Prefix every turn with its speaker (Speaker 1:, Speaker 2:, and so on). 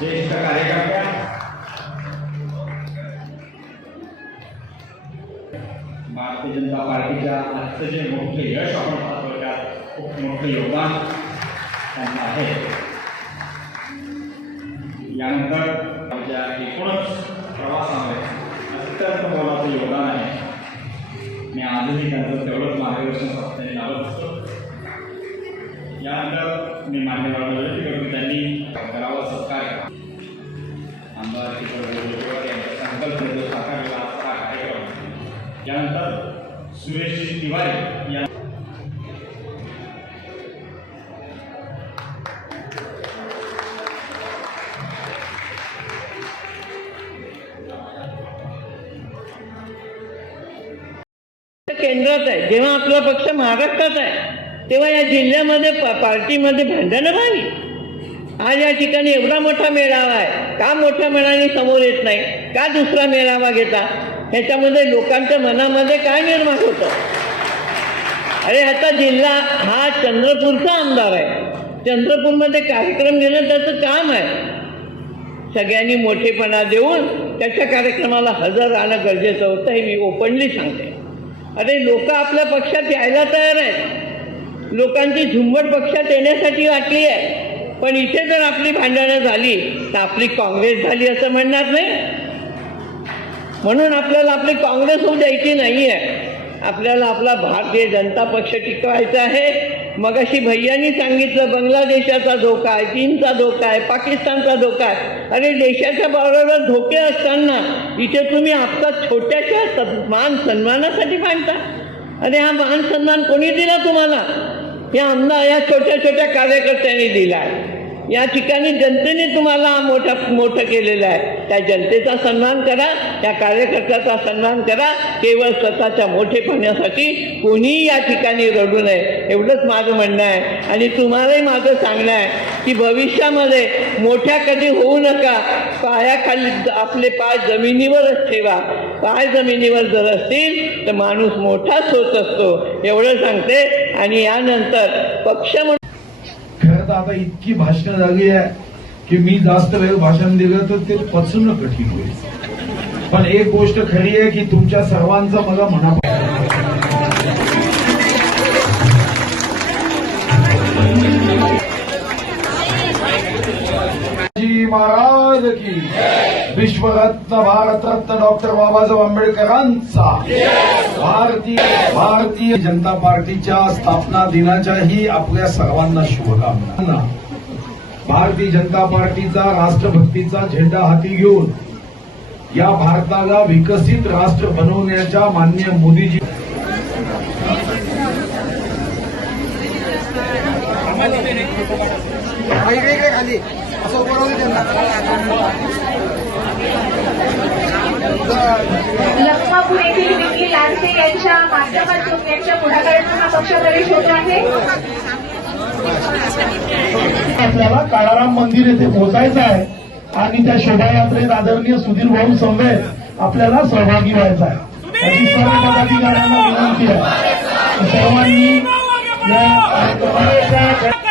Speaker 1: ज्येष्ठ कार्यकर्त्या भारतीय जनता पार्टीच्या आजचं जे मोठं यश आपण पाहतो त्यात खूप मोठं योगदान त्यांचं आहे यानंतर आमच्या एकूणच प्रवासामध्ये अत्यंत मोलाचं योगदान आहे मी आजही त्यांचं तेवढंच मार्गदर्शन त्यांनी लावत असतो यानंतर मी मान्यवरांना विनंती करतो त्यांनी करावा सत्कार करा. आमदार किशोर जोगेश्वर यांच्या संकल्पनेचा साकार केला आजचा हा कार्यक्रम यानंतर सुरेश तिवारी या
Speaker 2: केंद्रात आहे. जेव्हा आपला पक्ष महाराष्ट्रात आहे तेव्हा या जिल्ह्यामध्ये पार्टीमध्ये भांडणं व्हावी. आज या ठिकाणी एवढा मोठा मेळावा आहे. का मोठ्या मनाने समोर येत नाही? का दुसरा मेळावा घेता? ह्याच्यामध्ये लोकांच्या मनामध्ये काय निर्माण होतं? अरे आता जिल्हा हा चंद्रपूरचा आमदार आहे. चंद्रपूरमध्ये कार्यक्रम घेणं त्याचं काम आहे. सगळ्यांनी मोठेपणा देऊन त्याच्या कार्यक्रमाला हजर राहणं गरजेचं होतं हे मी ओपनली सांगते. अरे लोक आपल्या पक्षात यायला तयार आहेत. लोकांची झुंबड पक्षात येण्यासाठी वाटली आहे. पण इथे जर आपली भांडणं झाली तर आपली काँग्रेस झाली असं म्हणणार नाही. म्हणून आपल्याला आपली काँग्रेस होऊ द्यायची नाही आहे आपल्याला आपला भारतीय जनता पक्ष टिकवायचा आहे. मगाशी भैयानी सांगितलं बांगलादेशाचा धोका आहे चीनचा धोका आहे पाकिस्तानचा धोका आहे. अरे देशाच्या बरोबर धोके असताना इथे तुम्ही आपला छोट्याशा स- मान सन्मानासाठी मांडता. अरे हा मान सन्मान कोणी दिला तुम्हाला? या आमदार या छोट्या छोट्या कार्यकर्त्यांनी दिला आहे या ठिकाणी जनतेने तुम्हाला मोठा मोठं केलेलं आहे. त्या जनतेचा सन्मान करा त्या कार्यकर्त्याचा सन्मान करा. केवळ स्वतःच्या मोठेपणासाठी कोणीही या ठिकाणी रडू नये. एवढंच माझं म्हणणं आहे. आणि तुम्हालाही माझं सांगणं आहे की भविष्यामध्ये मोठ्या कधी होऊ नका. पायाखाली आपले पाय जमिनीवरच ठेवा. पाय जमिनीवर जर असतील तर माणूस मोठाच होत असतो. एवढं सांगते. आणि यानंतर पक्ष म्हणून
Speaker 3: खरं तर आता इतकी भाषण झाली आहे की मी जास्त वेळ भाषण दिलं तर ते पचणं कठीण होईल. पण एक गोष्ट खरी आहे की तुमच्या सर्वांचा मला म्हणा महाराज की विश्वरत्न भारतरत्न डॉक्टर बाबासाहेब आंबेडकरांचा. भारतीय भारतीय जनता पार्टीच्या स्थापना दिनाच्याही आपल्या सर्वांना शुभकामना. भारतीय जनता पार्टीचा राष्ट्रभक्तीचा झेंडा हाती घेऊन या भारताला विकसित राष्ट्र बनवण्याच्या मान्य मोदीजी
Speaker 4: लखमापूर येथील विकी लाडसे यांच्या माध्यमातून यांच्या पुढाकारातून हा पक्ष प्रवेश होत आहे.
Speaker 5: आपल्याला काळाराम मंदिर येथे पोहोचायचं आहे आणि त्या शोभायात्रेत आदरणीय सुधीर भाऊ संवेद आपल्याला सहभागी व्हायचा आहे. याची सर्व पदाधिकाऱ्यांना विनंती आहे. सर्वांनी या कार्यक्रमाच्या